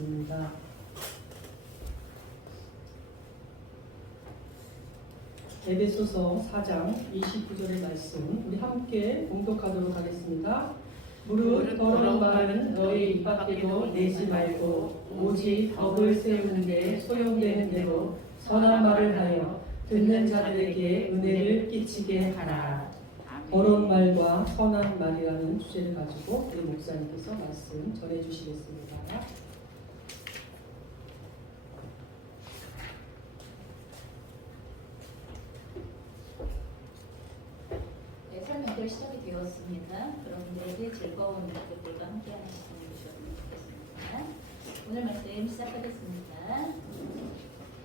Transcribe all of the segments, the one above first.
입니다. 에베소서 4장 29절의 말씀 우리 함께 봉독하도록 하겠습니다. 무릇 더러운 말은 너의 입 밖에도 내지 말고 오직 법을 세우는 데 소용되는 대로 선한 말을 하여 듣는 자들에게 은혜를 끼치게 하라. 더러운 말과 선한 말이라는 주제를 가지고 우리 목사님께서 말씀 전해주시겠습니다. 설명들 시작이 되었습니다. 여러분들에게 즐거운 목소리들과 함께하는 시간을 주셨으면 좋겠습니다. 오늘 말씀 시작하겠습니다.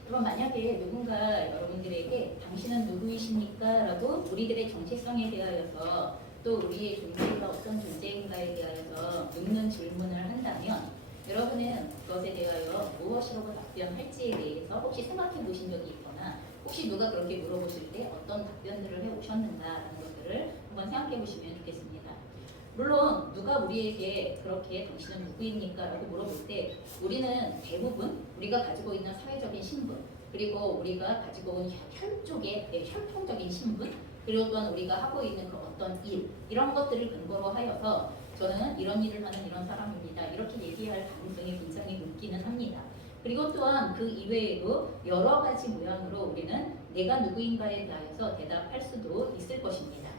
그럼 만약에 누군가 여러분들에게 당신은 누구이십니까? 라고 우리들의 정체성에 대하여서 또 우리의 존재가 어떤 존재인가에 대하여서 묻는 질문을 한다면 여러분은 그것에 대하여 무엇이라고 답변할지에 대해서 혹시 생각해 보신 적이 있거나 혹시 누가 그렇게 물어보실 때 어떤 답변들을 해오셨는가라는 것들을 한번 생각해 보시면 좋겠습니다. 물론 누가 우리에게 그렇게 당신은 누구입니까? 라고 물어볼 때 우리는 대부분 우리가 가지고 있는 사회적인 신분 그리고 우리가 가지고 온 혈통적인 신분 그리고 또한 우리가 하고 있는 그 어떤 일 이런 것들을 근거로 하여서 저는 이런 일을 하는 이런 사람입니다. 이렇게 얘기할 가능성이 굉장히 높기는 합니다. 그리고 또한 그 이외에도 여러 가지 모양으로 우리는 내가 누구인가에 대해서 대답할 수도 있을 것입니다.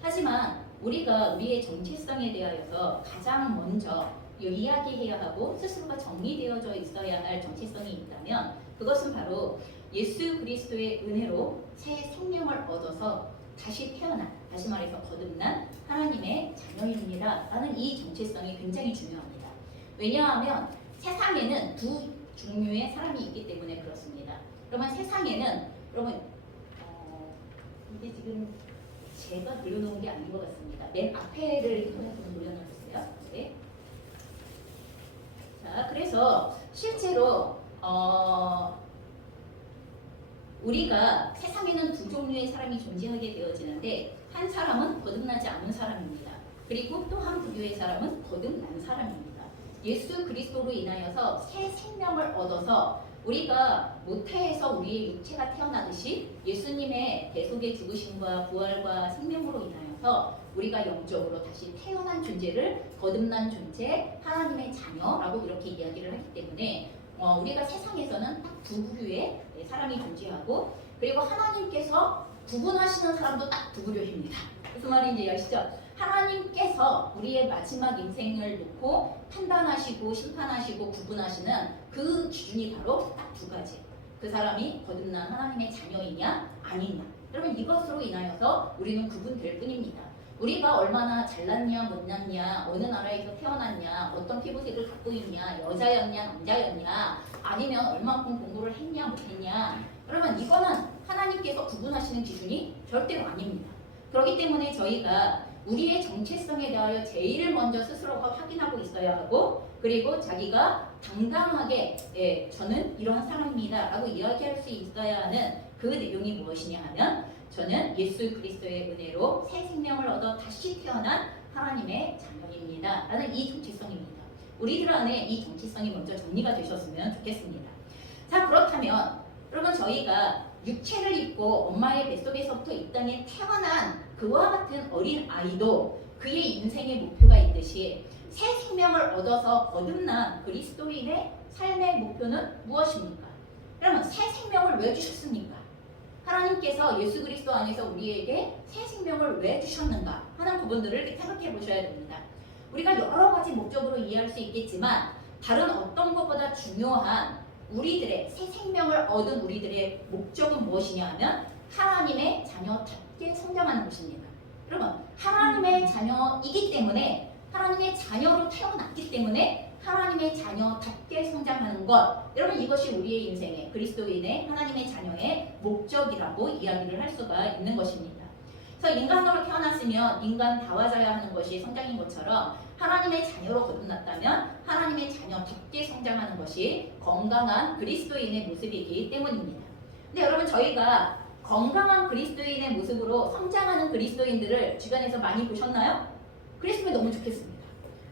하지만 우리가 우리의 정체성에 대하여서 가장 먼저 이야기해야 하고 스스로가 정리되어져 있어야 할 정체성이 있다면 그것은 바로 예수 그리스도의 은혜로 새 생명을 얻어서 다시 태어난, 다시 말해서 거듭난 하나님의 자녀입니다 라는 이 정체성이 굉장히 중요합니다. 왜냐하면 세상에는 두 종류의 사람이 있기 때문에 그렇습니다. 그러면 세상에는 여러분 이게 지금 제가 돌려놓은 게 아닌 것 같습니다. 맨 앞에를 좀 돌려놔주세요. 네. 자, 그래서 실제로 우리가 세상에는 두 종류의 사람이 존재하게 되어지는데 한 사람은 거듭나지 않은 사람입니다. 그리고 또 한 부류의 사람은 거듭난 사람입니다. 예수 그리스도로 인하여서 새 생명을 얻어서 우리가 모태에서 우리의 육체가 태어나듯이 예수님의 대속의 죽으심과 부활과 생명으로 인하여서 우리가 영적으로 다시 태어난 존재를 거듭난 존재, 하나님의 자녀라고 이렇게 이야기를 하기 때문에 우리가 세상에서는 딱 두 부류의 사람이 존재하고 그리고 하나님께서 구분하시는 사람도 딱 두 부류입니다. 무슨 말인지 아시죠? 하나님께서 우리의 마지막 인생을 놓고 판단하시고 심판하시고 구분하시는 그 기준이 바로 딱 두 가지. 그 사람이 거듭난 하나님의 자녀이냐 아니냐. 여러분 이것으로 인하여서 우리는 구분될 뿐입니다. 우리가 얼마나 잘났냐 못났냐 어느 나라에서 태어났냐 어떤 피부색을 갖고 있냐 여자였냐 남자였냐 아니면 얼마만큼 공부를 했냐 못했냐 그러면 이거는 하나님께서 구분하시는 기준이 절대로 아닙니다. 그렇기 때문에 저희가 우리의 정체성에 대하여 제일 먼저 스스로가 확인하고 있어야 하고 그리고 자기가 당당하게 저는 이러한 사람입니다 라고 이야기할 수 있어야 하는 그 내용이 무엇이냐 하면 저는 예수 그리스도의 은혜로 새 생명을 얻어 다시 태어난 하나님의 자녀입니다 라는 이 정체성입니다. 우리들 안에 이 정체성이 먼저 정리가 되셨으면 좋겠습니다. 자 그렇다면 여러분 저희가 육체를 입고 엄마의 뱃속에서부터 이 땅에 태어난 그와 같은 어린 아이도 그의 인생의 목표가 있듯이 새 생명을 얻어서 거듭난 그리스도인의 삶의 목표는 무엇입니까? 그러면 새 생명을 왜 주셨습니까? 하나님께서 예수 그리스도 안에서 우리에게 새 생명을 왜 주셨는가 하는 부분들을 생각해 보셔야 됩니다. 우리가 여러 가지 목적으로 이해할 수 있겠지만 다른 어떤 것보다 중요한 우리들의 새 생명을 얻은 우리들의 목적은 무엇이냐 하면 하나님의 자녀답게 성장하는 것입니다. 여러분 하나님의 자녀이기 때문에 하나님의 자녀로 태어났기 때문에 하나님의 자녀답게 성장하는 것 여러분 이것이 우리의 인생의 그리스도인의 하나님의 자녀의 목적이라고 이야기를 할 수가 있는 것입니다. 그래서 인간으로 태어났으면 인간다워져야 하는 것이 성장인 것처럼 하나님의 자녀로 거듭났다면 하나님의 자녀답게 성장하는 것이 건강한 그리스도인의 모습이기 때문입니다. 근데 여러분 저희가 건강한 그리스도인의 모습으로 성장하는 그리스도인들을 주변에서 많이 보셨나요? 그랬으면 너무 좋겠습니다.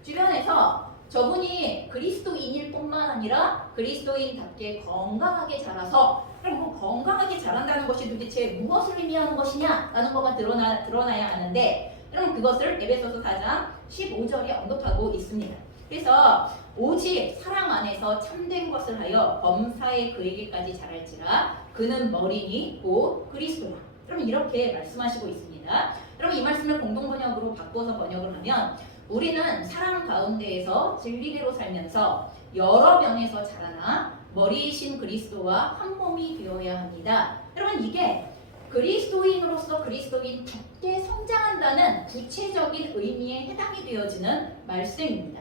주변에서 저분이 그리스도인일 뿐만 아니라 그리스도인답게 건강하게 자라서 그럼 뭐 건강하게 자란다는 것이 도대체 무엇을 의미하는 것이냐 라는 것만 드러나야 하는데 그럼 그것을 에베소서 4장 15절에 언급하고 있습니다. 그래서 오직 사랑 안에서 참된 것을 하여 범사에 그에게까지 자랄지라 그는 머리니 곧 그리스도라. 그럼 이렇게 말씀하시고 있습니다. 그럼 이 말씀을 공동번역으로 바꿔서 번역을 하면 우리는 사랑 가운데에서 진리대로 살면서 여러 면에서 자라나 머리이신 그리스도와 한 몸이 되어야 합니다. 여러분 이게 그리스도인으로서 그리스도인답게 성장한다는 구체적인 의미에 해당이 되어지는 말씀입니다.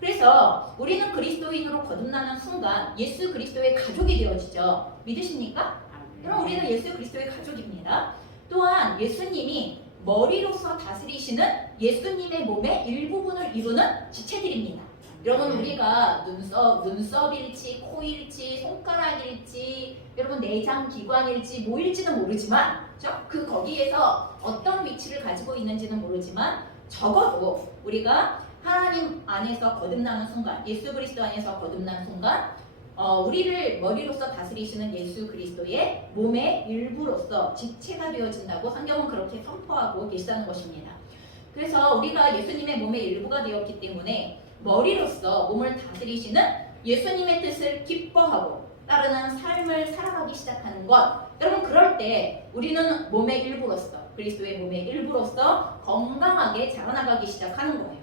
그래서 우리는 그리스도인으로 거듭나는 순간 예수 그리스도의 가족이 되어지죠. 믿으십니까? 그럼 우리는 예수 그리스도의 가족입니다. 또한 예수님이 머리로서 다스리시는 예수님의 몸의 일부분을 이루는 지체들입니다. 여러분 우리가 눈썹일지 코일지 손가락일지 여러분 내장기관일지 뭐일지는 모르지만 그 거기에서 어떤 위치를 가지고 있는지는 모르지만 적어도 우리가 하나님 안에서 거듭나는 순간 예수 그리스도 안에서 거듭나는 순간 우리를 머리로서 다스리시는 예수 그리스도의 몸의 일부로서 지체가 되어진다고 성경은 그렇게 선포하고 계시다는 것입니다. 그래서 우리가 예수님의 몸의 일부가 되었기 때문에 머리로서 몸을 다스리시는 예수님의 뜻을 기뻐하고 따르는 삶을 살아가기 시작하는 것. 여러분 그럴 때 우리는 몸의 일부로서 그리스도의 몸의 일부로서 건강하게 자라나가기 시작하는 거예요.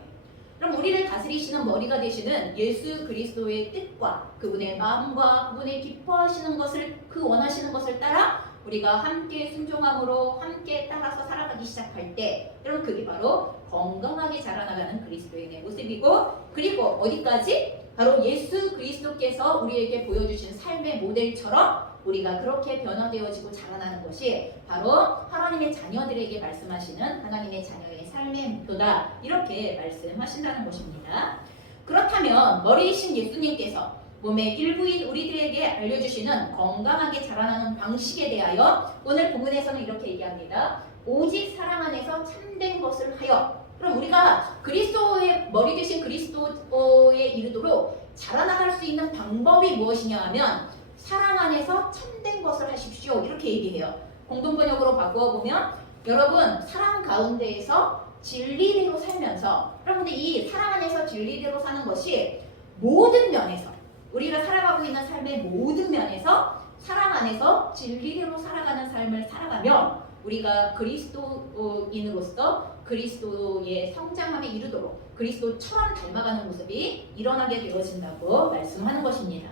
그럼 우리를 다스리시는 머리가 되시는 예수 그리스도의 뜻과 그분의 마음과 그분의 기뻐하시는 것을 그 원하시는 것을 따라 우리가 함께 순종함으로 함께 따라서 살아가기 시작할 때 여러분 그게 바로 건강하게 자라나가는 그리스도인의 모습이고 그리고 어디까지? 바로 예수 그리스도께서 우리에게 보여주신 삶의 모델처럼 우리가 그렇게 변화되어지고 자라나는 것이 바로 하나님의 자녀들에게 말씀하시는 하나님의 자녀의 삶의 목표다 이렇게 말씀하신다는 것입니다. 그렇다면 머리이신 예수님께서 몸의 일부인 우리들에게 알려주시는 건강하게 자라나는 방식에 대하여 오늘 본문에서는 이렇게 얘기합니다. 오직 사랑 안에서 참된 것을 하여. 그럼 우리가 그리스도의 머리 되신 그리스도에 이르도록 자라나갈 수 있는 방법이 무엇이냐 하면 사랑 안에서 참된 것을 하십시오 이렇게 얘기해요. 공동번역으로 바꾸어보면 여러분 사랑 가운데에서 진리대로 살면서 여러분들 이 사랑 안에서 진리대로 사는 것이 모든 면에서 우리가 살아가고 있는 삶의 모든 면에서 사랑 안에서 진리대로 살아가는 삶을 살아가며 우리가 그리스도인으로서 그리스도의 성장함에 이르도록 그리스도처럼 닮아가는 모습이 일어나게 되어진다고 말씀하는 것입니다.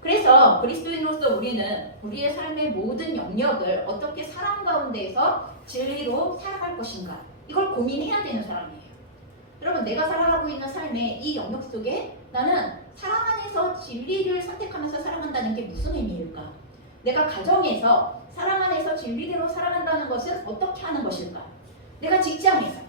그래서 그리스도인으로서 우리는 우리의 삶의 모든 영역을 어떻게 사랑 가운데에서 진리로 살아갈 것인가 이걸 고민해야 되는 사람이에요. 여러분 내가 살아가고 있는 삶의 이 영역 속에 나는 사랑 안에서 진리를 선택하면서 살아간다는 게 무슨 의미일까? 내가 가정에서 사랑 안에서 진리대로 살아간다는 것은 어떻게 하는 것일까? 내가 직장에서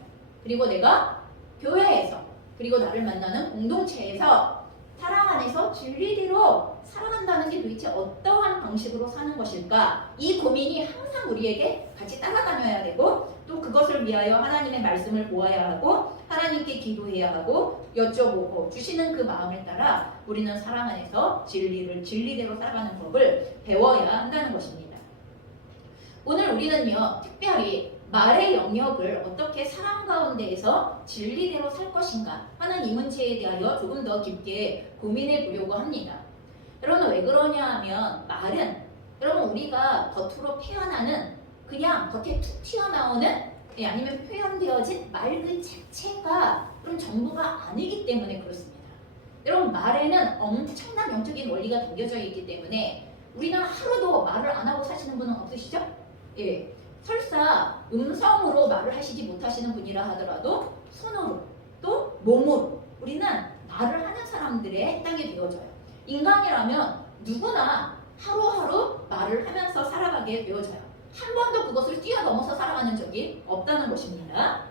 그리고 내가 교회에서 그리고 나를 만나는 공동체에서 사랑 안에서 진리대로 살아간다는 게 도대체 어떠한 방식으로 사는 것일까? 이 고민이 항상 우리에게 같이 따라다녀야 되고 또 그것을 위하여 하나님의 말씀을 보아야 하고 하나님께 기도해야 하고 여쭤보고 주시는 그 마음을 따라 우리는 사랑 안에서 진리대로 살아가는 법을 배워야 한다는 것입니다. 오늘 우리는요 특별히 말의 영역을 어떻게 사랑 가운데에서 진리대로 살 것인가 하는 이 문제에 대하여 조금 더 깊게 고민해 보려고 합니다. 여러분 왜 그러냐 하면 말은 여러분 우리가 겉으로 표현하는 그냥 겉에 툭 튀어나오는 아니면 표현되어진 말 그 자체가 그럼 전부가 아니기 때문에 그렇습니다. 여러분 말에는 엄청난 영적인 원리가 담겨져 있기 때문에 우리는 하루도 말을 안 하고 사시는 분은 없으시죠? 예. 설사 음성으로 말을 하시지 못하시는 분이라 하더라도 손으로 또 몸으로 우리는 말을 하는 사람들에 해당이 되어져요. 인간이라면 누구나 하루하루 말을 하면서 살아가게 되어져요. 한 번도 그것을 뛰어넘어서 살아가는 적이 없다는 것입니다.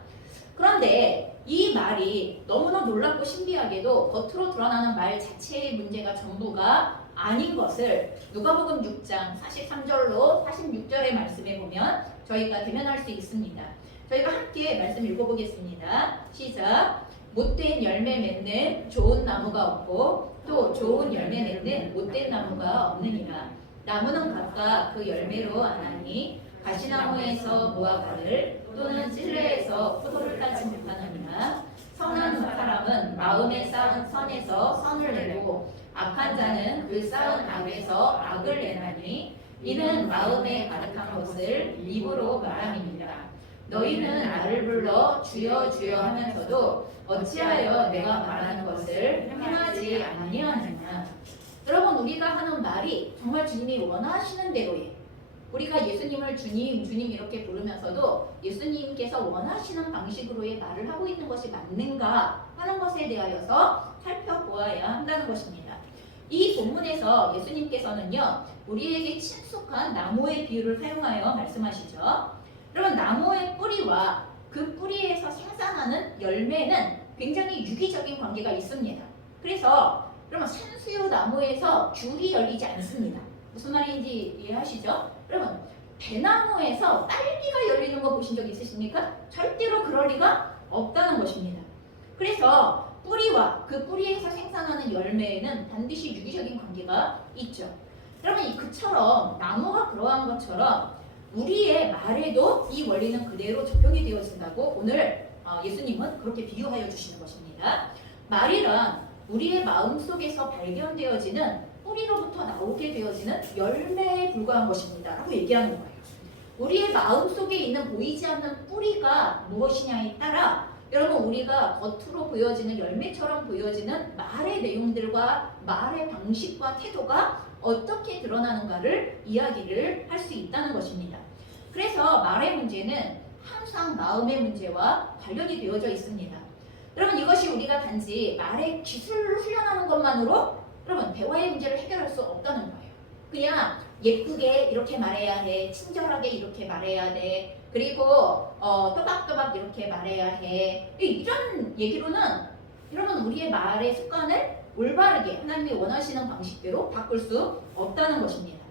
그런데 이 말이 너무나 놀랍고 신비하게도 겉으로 드러나는 말 자체의 문제가 전부가 아닌 것을 누가복음 6장 43절로 46절의 말씀에 보면 저희가 대면할 수 있습니다. 저희가 함께 말씀 읽어보겠습니다. 시작. 못된 열매 맺는 좋은 나무가 없고 또 좋은 열매 맺는 못된 나무가 없느니라. 나무는 각각 그 열매로 아나니 가시나무에서 무화과를 또는 찔레에서 포도를 따지 못하느니라. 선한 사람은 마음에 쌓은 선에서 선을 내고 악한 자는 그 쌓은 악에서 악을 내나니 이는 마음에 가득한 것을 입으로 말함이니라. 너희는 나를 불러 주여 주여 하면서도 어찌하여 내가 말하는 것을 행하지 아니하느냐. 여러분, 우리가 하는 말이 정말 주님이 원하시는 대로예요. 우리가 예수님을 주님 주님 이렇게 부르면서도 예수님께서 원하시는 방식으로의 말을 하고 있는 것이 맞는가 하는 것에 대하여서 살펴보아야 한다는 것입니다. 이 본문에서 예수님께서는요, 우리에게 친숙한 나무의 비유를 사용하여 말씀하시죠. 여러분, 나무의 뿌리와 그 뿌리에서 생산하는 열매는 굉장히 유기적인 관계가 있습니다. 그래서 여러분, 산수유 나무에서 귤이 열리지 않습니다. 무슨 말인지 이해하시죠? 여러분, 배나무에서 딸기가 열리는 거 보신 적 있으십니까? 절대로 그럴 리가 없다는 것입니다. 그래서 뿌리와 그 뿌리에서 생산하는 열매에는 반드시 유기적인 관계가 있죠. 여러분, 그처럼 나무가 그러한 것처럼 우리의 말에도 이 원리는 그대로 적용이 되어진다고 오늘 예수님은 그렇게 비유하여 주시는 것입니다. 말이란 우리의 마음속에서 발견되어지는 뿌리로부터 나오게 되어지는 열매에 불과한 것입니다 라고 얘기하는 거예요. 우리의 마음속에 있는 보이지 않는 뿌리가 무엇이냐에 따라 여러분, 우리가 겉으로 보여지는 열매처럼 보여지는 말의 내용들과 말의 방식과 태도가 어떻게 드러나는가를 이야기를 할 수 있다는 것입니다. 그래서 말의 문제는 항상 마음의 문제와 관련이 되어져 있습니다. 여러분, 이것이 우리가 단지 말의 기술을 훈련하는 것만으로 여러분, 대화의 문제를 해결할 수 없다는 거예요. 그냥 예쁘게 이렇게 말해야 해, 친절하게 이렇게 말해야 돼, 그리고 또박또박 이렇게 말해야 해, 이런 얘기로는 여러분, 우리의 말의 습관을 올바르게 하나님이 원하시는 방식대로 바꿀 수 없다는 것입니다.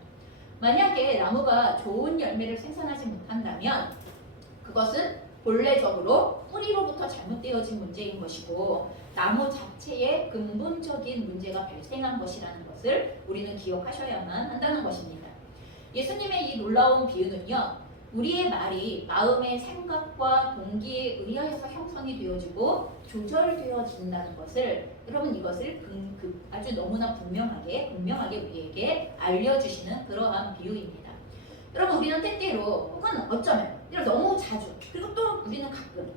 만약에 나무가 좋은 열매를 생산하지 못한다면 그것은 본래적으로 뿌리로부터 잘못되어진 문제인 것이고 나무 자체에 근본적인 문제가 발생한 것이라는 것을 우리는 기억하셔야만 한다는 것입니다. 예수님의 이 놀라운 비유는요, 우리의 말이 마음의 생각과 동기에 의하여서 형성이 되어지고 조절되어진다는 것을 여러분, 이것을 아주 너무나 분명하게 우리에게 알려주시는 그러한 비유입니다. 여러분, 우리는 때때로 혹은 어쩌면 너무 자주, 그리고 또 우리는 가끔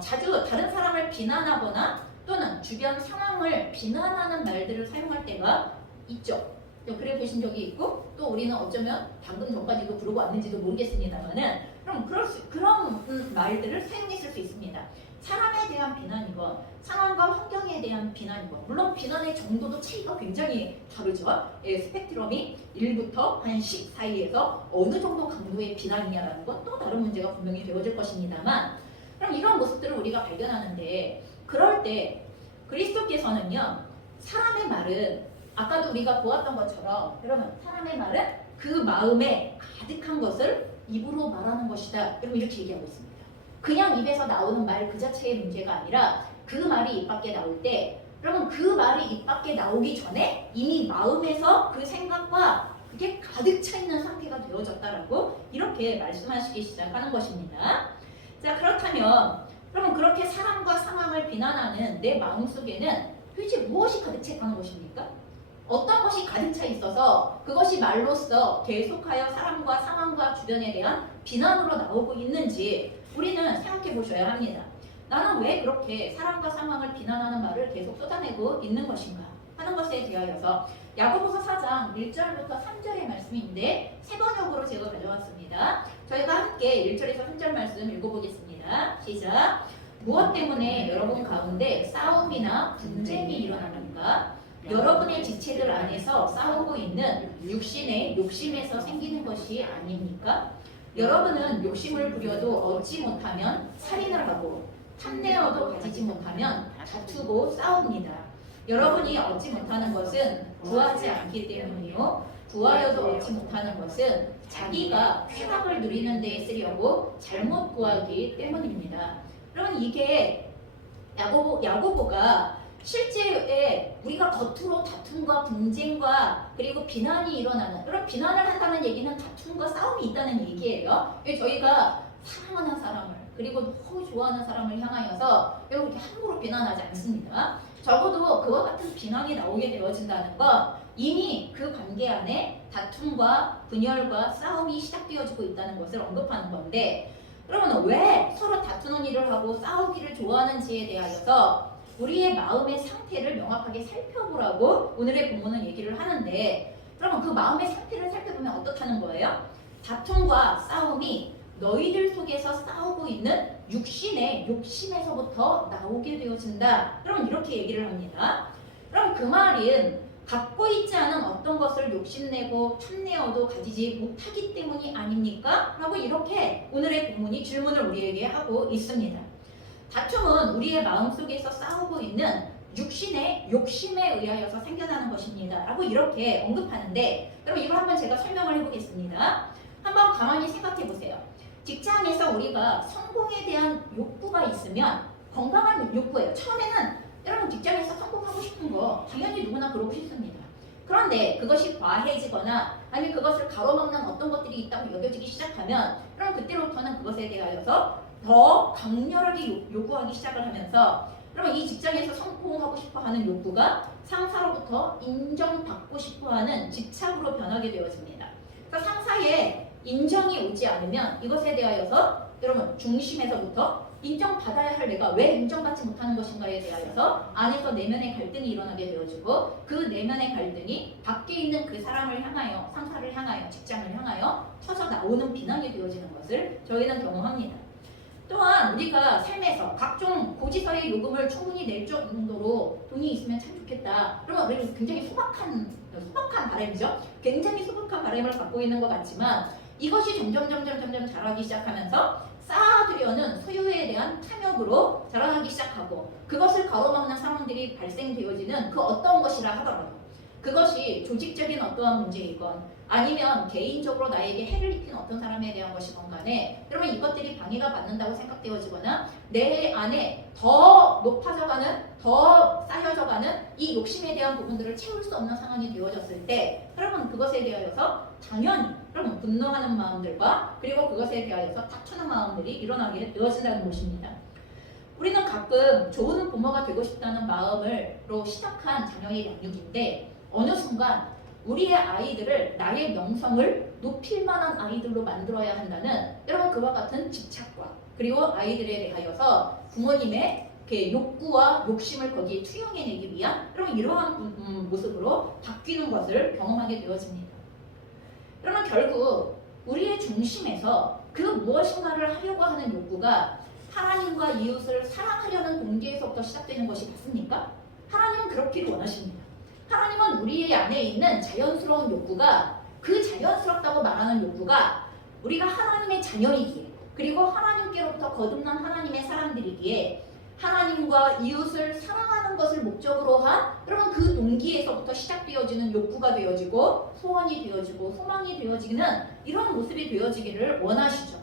자주 다른 사람을 비난하거나 또는 주변 상황을 비난하는 말들을 사용할 때가 있죠. 그래 보신 적이 있고, 또 우리는 어쩌면 방금 전까지도 그러고 왔는지도 모르겠습니다만은 그런 말들을 사용했을 수 있습니다. 사람에 대한 비난이건 상황과 환경에 대한 비난이건, 물론 비난의 정도도 차이가 굉장히 다르죠. 스펙트럼이 1부터 한 10 사이에서 어느 정도 강도의 비난이냐라는 건 또 다른 문제가 분명히 되어질 것입니다만, 그럼 이런 모습들을 우리가 발견하는데, 그럴 때 그리스도께서는요, 사람의 말은 아까도 우리가 보았던 것처럼 여러분, 사람의 말은 그 마음에 가득한 것을 입으로 말하는 것이다, 여러분, 이렇게 얘기하고 있습니다. 그냥 입에서 나오는 말 그 자체의 문제가 아니라 그 말이 입 밖에 나올 때 여러분, 그 말이 입 밖에 나오기 전에 이미 마음에서 그 생각과 그게 가득 차 있는 상태가 되어졌다라고 이렇게 말씀하시기 시작하는 것입니다. 자, 그렇다면 여러분, 그렇게 사람과 상황을 비난하는 내 마음속에는 도대체 무엇이 가득 차 있는 것입니까? 어떤 것이 가득 차 있어서 그것이 말로써 계속하여 사람과 상황과 주변에 대한 비난으로 나오고 있는지 우리는 생각해 보셔야 합니다. 나는 왜 그렇게 사람과 상황을 비난하는 말을 계속 쏟아내고 있는 것인가 하는 것에 대하여서 야고보서 4장 1절부터 3절의 말씀인데 세 번역으로 제가 가져왔습니다. 저희가 함께 1절에서 3절 말씀 읽어보겠습니다. 시작. 무엇 때문에 여러분 가운데 싸움이나 분쟁이 일어납니까? 여러분의 지체들 안에서 싸우고 있는 육신의 욕심에서 생기는 것이 아닙니까? 여러분은 욕심을 부려도 얻지 못하면 살인을 하고 탐내어도 가지지 못하면 다투고 싸웁니다. 여러분이 얻지 못하는 것은 구하지 않기 때문이요, 구하여도 얻지 못하는 것은 자기가 쾌락을 누리는 데에 쓰려고 잘못 구하기 때문입니다. 여러분, 이게 야고보가 실제에 우리가 겉으로 다툼과 분쟁과 그리고 비난이 일어나는, 그런 비난을 한다는 얘기는 다툼과 싸움이 있다는 얘기예요. 저희가 사랑하는 사람을 그리고 너무 좋아하는 사람을 향하여서 이렇게 함부로 비난하지 않습니다. 적어도 그와 같은 비난이 나오게 되어진다는 건 이미 그 관계 안에 다툼과 분열과 싸움이 시작되어지고 있다는 것을 언급하는 건데, 그러면 왜 서로 다투는 일을 하고 싸우기를 좋아하는지에 대하여서 우리의 마음의 상태를 명확하게 살펴보라고 오늘의 본문은 얘기를 하는데, 그러면 그 마음의 상태를 살펴보면 어떻다는 거예요? 다툼과 싸움이 너희들 속에서 싸우고 있는 육신의 욕심에서부터 나오게 되어진다. 그럼 이렇게 얘기를 합니다. 그럼 그 말은 갖고 있지 않은 어떤 것을 욕심내고 탐내어도 가지지 못하기 때문이 아닙니까? 라고 이렇게 오늘의 본문이 질문을 우리에게 하고 있습니다. 다툼은 우리의 마음속에서 싸우고 있는 육신의 욕심에 의하여서 생겨나는 것입니다. 라고 이렇게 언급하는데, 그럼 이걸 한번 제가 설명을 해보겠습니다. 한번 가만히 생각해 보세요. 직장에서 우리가 성공에 대한 욕구가 있으면 건강한 욕구예요. 처음에는 여러분 직장에서 성공하고 싶은 거 당연히 누구나 그러고 싶습니다. 그런데 그것이 과해지거나 아니면 그것을 가로막는 어떤 것들이 있다고 여겨지기 시작하면, 그럼 그때로부터는 그것에 대하여서 더 강렬하게 요구하기 시작을 하면서, 그러면 이 직장에서 성공하고 싶어 하는 욕구가 상사로부터 인정받고 싶어 하는 집착으로 변하게 되어집니다. 그러니까 상사의 인정이 오지 않으면 이것에 대하여서 여러분 중심에서부터 인정받아야 할 내가 왜 인정받지 못하는 것인가에 대하여서 안에서 내면의 갈등이 일어나게 되어지고, 그 내면의 갈등이 밖에 있는 그 사람을 향하여, 상사를 향하여, 직장을 향하여 터져 나오는 비난이 되어지는 것을 저희는 경험합니다. 또한 우리가 삶에서 각종 고지서의 요금을 충분히 낼 정도로 돈이 있으면 참 좋겠다. 그러면 우리는 굉장히 소박한 바람이죠. 굉장히 소박한 바람을 갖고 있는 것 같지만, 이것이 점점 자라기 시작하면서 쌓아두려는 소유에 대한 탐욕으로 자라나기 시작하고, 그것을 가로막는 상황들이 발생되어지는 그 어떤 것이라 하더라도, 그것이 조직적인 어떠한 문제이건 아니면 개인적으로 나에게 해를 입힌 어떤 사람에 대한 것이건 간에, 그러면 이것들이 방해가 받는다고 생각되어지거나 내 안에 더 높아져가는, 더 쌓여져가는 이 욕심에 대한 부분들을 채울 수 없는 상황이 되어졌을 때, 여러분 그것에 대하여서 당연히 여러분 분노하는 마음들과 그리고 그것에 대하여서 다투는 마음들이 일어나게 되어진다는 것입니다. 우리는 가끔 좋은 부모가 되고 싶다는 마음으로 시작한 자녀의 양육인데, 어느 순간 우리의 아이들을 나의 명성을 높일 만한 아이들로 만들어야 한다는 여러분 그와 같은 집착과 그리고 아이들에 대하여서 부모님의 욕구와 욕심을 거기에 투영해내기 위한 여러분 이러한 모습으로 바뀌는 것을 경험하게 되어집니다. 그러면 결국 우리의 중심에서 그 무엇인가를 하려고 하는 욕구가 하나님과 이웃을 사랑하려는 동기에서부터 시작되는 것이 맞습니까? 하나님은 그렇기를 원하십니다. 하나님은 우리 안에 있는 자연스러운 욕구가, 그 자연스럽다고 말하는 욕구가 우리가 하나님의 자녀이기에, 그리고 하나님께로부터 거듭난 하나님의 사람들이기에 하나님과 이웃을 사랑하는 것을 목적으로 한 그러면 그 동기에서부터 시작되어지는 욕구가 되어지고 소원이 되어지고 소망이 되어지는 이런 모습이 되어지기를 원하시죠.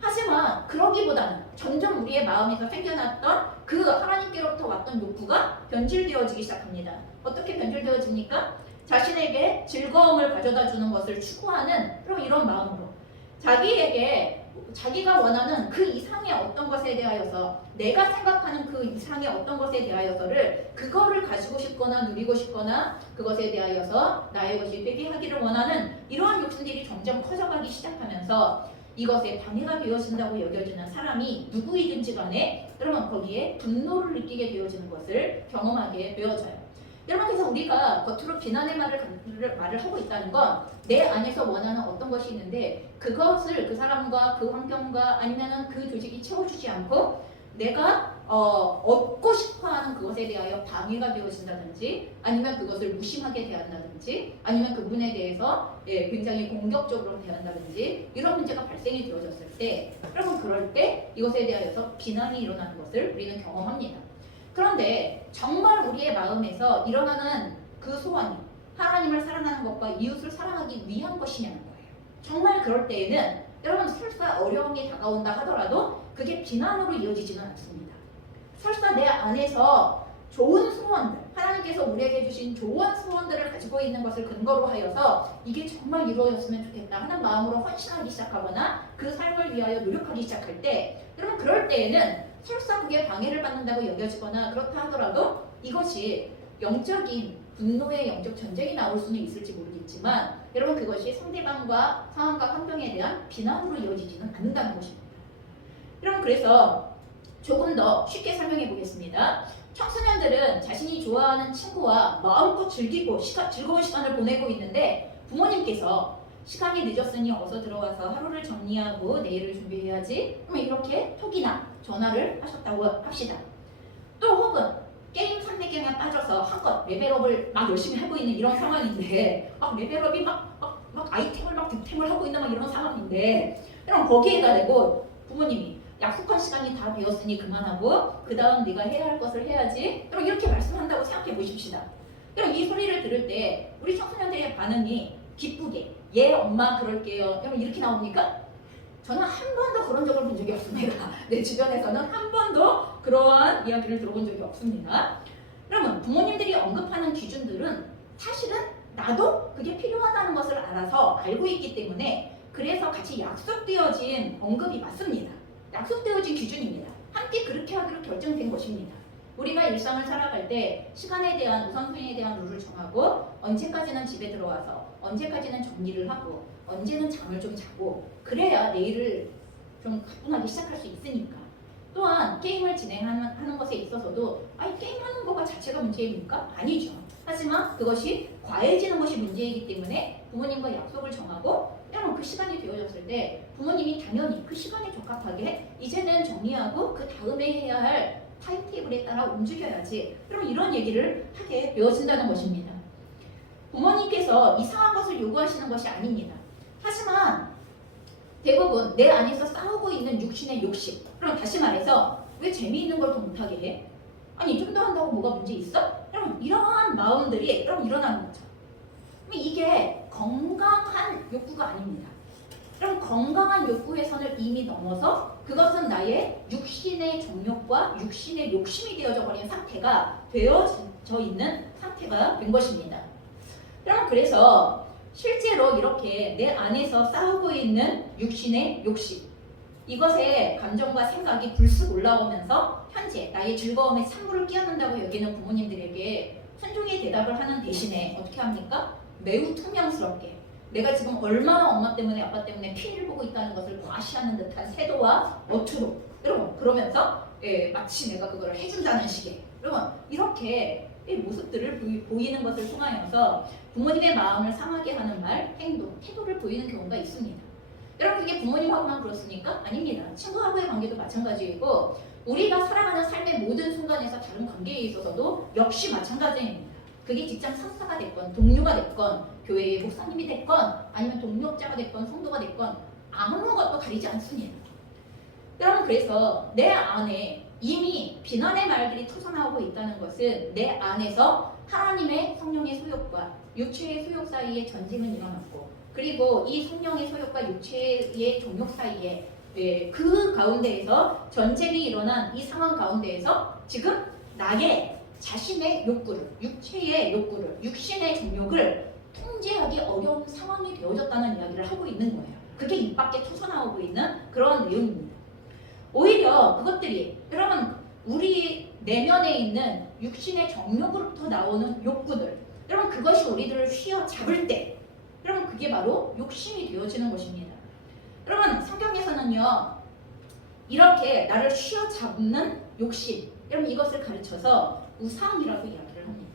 하지만 그러기보다는 점점 우리의 마음에서 생겨났던 그 하나님께로부터 왔던 욕구가 변질되어지기 시작합니다. 어떻게 변질되어집니까? 자신에게 즐거움을 가져다 주는 것을 추구하는 그런 이런 마음으로 자기에게 자기가 원하는 그 이상의 어떤 것에 대하여서, 내가 생각하는 그 이상의 어떤 것에 대하여서를 그거를 가지고 싶거나 누리고 싶거나 그것에 대하여서 나의 것이 되게 하기를 원하는 이러한 욕심들이 점점 커져가기 시작하면서 이것에 방해가 되어진다고 여겨지는 사람이 누구이든지 간에 여러분 거기에 분노를 느끼게 되어지는 것을 경험하게 되어져요. 여러분, 그래서 우리가 겉으로 비난의 말을 하고 있다는 건 내 안에서 원하는 어떤 것이 있는데 그것을 그 사람과 그 환경과 아니면은 그 조직이 채워주지 않고 내가 얻고 싶어하는 그것에 대하여 방해가 되어진다든지 아니면 그것을 무심하게 대한다든지 아니면 그분에 대해서 굉장히 공격적으로 대한다든지 이런 문제가 발생이 되어졌을 때, 여러분 그럴 때 이것에 대하여서 비난이 일어나는 것을 우리는 경험합니다. 그런데 정말 우리의 마음에서 일어나는 그 소원이 하나님을 사랑하는 것과 이웃을 사랑하기 위한 것이냐는 거예요. 정말 그럴 때에는 여러분 설사 어려움이 다가온다 하더라도 그게 비난으로 이어지지는 않습니다. 설사 내 안에서 좋은 소원들, 하나님께서 우리에게 주신 좋은 소원들을 가지고 있는 것을 근거로 하여서 이게 정말 이루어졌으면 좋겠다 하는 마음으로 헌신하기 시작하거나 그 삶을 위하여 노력하기 시작할 때, 여러분 그럴 때에는 설사 그게 방해를 받는다고 여겨지거나 그렇다 하더라도 이것이 영적인 분노의 영적 전쟁이 나올 수는 있을지 모르겠지만 여러분 그것이 상대방과 상황과 환경에 대한 비난으로 이어지지는 않는다는 것입니다. 여러분 그래서 조금 더 쉽게 설명해 보겠습니다. 청소년들은 자신이 좋아하는 친구와 마음껏 즐기고 즐거운 시간을 보내고 있는데 부모님께서 시간이 늦었으니 어서 들어와서 하루를 정리하고 내일을 준비해야지. 그럼 이렇게 톡이나 전화를 하셨다고 합시다. 또 혹은 게임 삼매경에 빠져서 한껏 레벨업을 막 열심히 하고 있는 이런 상황인데 막 레벨업이 막 아이템을 막 득템을 하고 있는 막 이런 상황인데 그럼 거기에다 대고 부모님이 약속한 시간이 다 되었으니 그만하고 그 다음 네가 해야 할 것을 해야지. 그럼 이렇게 말씀한다고 생각해 보십시다. 그럼 이 소리를 들을 때 우리 청소년들의 반응이 기쁘게 예 엄마 그럴게요. 그럼 이렇게 나옵니까? 저는 한 번도 그런 적을 본 적이 없습니다. 내 주변에서는 한 번도 그러한 이야기를 들어본 적이 없습니다. 그러면 부모님들이 언급하는 기준들은 사실은 나도 그게 필요하다는 것을 알아서 알고 있기 때문에 그래서 같이 약속되어진 언급이 맞습니다. 약속되어진 기준입니다. 함께 그렇게 하기로 결정된 것입니다. 우리가 일상을 살아갈 때 시간에 대한 우선순위에 대한 룰을 정하고 언제까지는 집에 들어와서 언제까지는 정리를 하고 언제는 잠을 좀 자고 그래야 내일을 좀 가뿐하게 시작할 수 있으니까. 또한 게임을 진행하는 것에 있어서도 게임하는 거가 자체가 문제입니까? 아니죠. 하지만 그것이 과해지는 것이 문제이기 때문에 부모님과 약속을 정하고 여러분 그 시간이 되어졌을 때 부모님이 당연히 그 시간에 적합하게 이제는 정리하고 그 다음에 해야 할 타임테이블에 따라 움직여야지. 그럼 이런 얘기를 하게 되어진다는 것입니다. 부모님께서 이상한 것을 요구하시는 것이 아닙니다. 하지만 대부분 내 안에서 싸우고 있는 육신의 욕심. 그럼 다시 말해서 왜 재미있는 걸 더 못하게 해? 아니 좀 더 한다고 뭐가 문제 있어? 여러분 이러한 마음들이 여러분 일어나는 거죠. 이게 건강한 욕구가 아닙니다. 그럼 건강한 욕구의 선을 이미 넘어서 그것은 나의 육신의 정욕과 육신의 욕심이 되어져 버린 상태가 되어져 있는 상태가 된 것입니다. 그럼 그래서 실제로 이렇게 내 안에서 싸우고 있는 육신의 욕심 이것에 감정과 생각이 불쑥 올라오면서 현재 나의 즐거움에 찬물을 끼얹는다고 여기는 부모님들에게 순종의 대답을 하는 대신에 어떻게 합니까? 매우 투명스럽게 내가 지금 얼마나 엄마 때문에 아빠 때문에 피해를 보고 있다는 것을 과시하는 듯한 태도와 어투로 여러분 그러면서 마치 내가 그거를 해준다는 식의 여러분 이렇게 모습들을 보이는 것을 통하여서 부모님의 마음을 상하게 하는 말, 행동, 태도를 보이는 경우가 있습니다. 여러분 그게 부모님하고만 그렇습니까? 아닙니다. 친구하고의 관계도 마찬가지이고 우리가 살아가는 삶의 모든 순간에서 다른 관계에 있어서도 역시 마찬가지입니다. 그게 직장 상사가 됐건 동료가 됐건 교회의 목사님이 됐건 아니면 동력자가 됐건 성도가 됐건 아무것도 가리지 않습니다. 여러분 그래서 내 안에 이미 비난의 말들이 터져나오고 있다는 것은 내 안에서 하나님의 성령의 소욕과 육체의 소욕 사이에 전쟁은 일어났고 그리고 이 성령의 소욕과 육체의 정욕 사이에 그 가운데에서 전쟁이 일어난 이 상황 가운데에서 지금 나의 자신의 욕구를, 육체의 욕구를, 육신의 정욕을 통제하기 어려운 상황이 되어졌다는 이야기를 하고 있는 거예요. 그게 입 밖에 터져나오고 있는 그런 내용입니다. 오히려 그것들이 여러분 우리 내면에 있는 육신의 정욕으로부터 나오는 욕구들 여러분 그것이 우리들을 휘어잡을 때 여러분 그게 바로 욕심이 되어지는 것입니다. 여러분 성경에서는요 이렇게 나를 휘어잡는 욕심 여러분 이것을 가르쳐서 우상이라고 이야기를 합니다.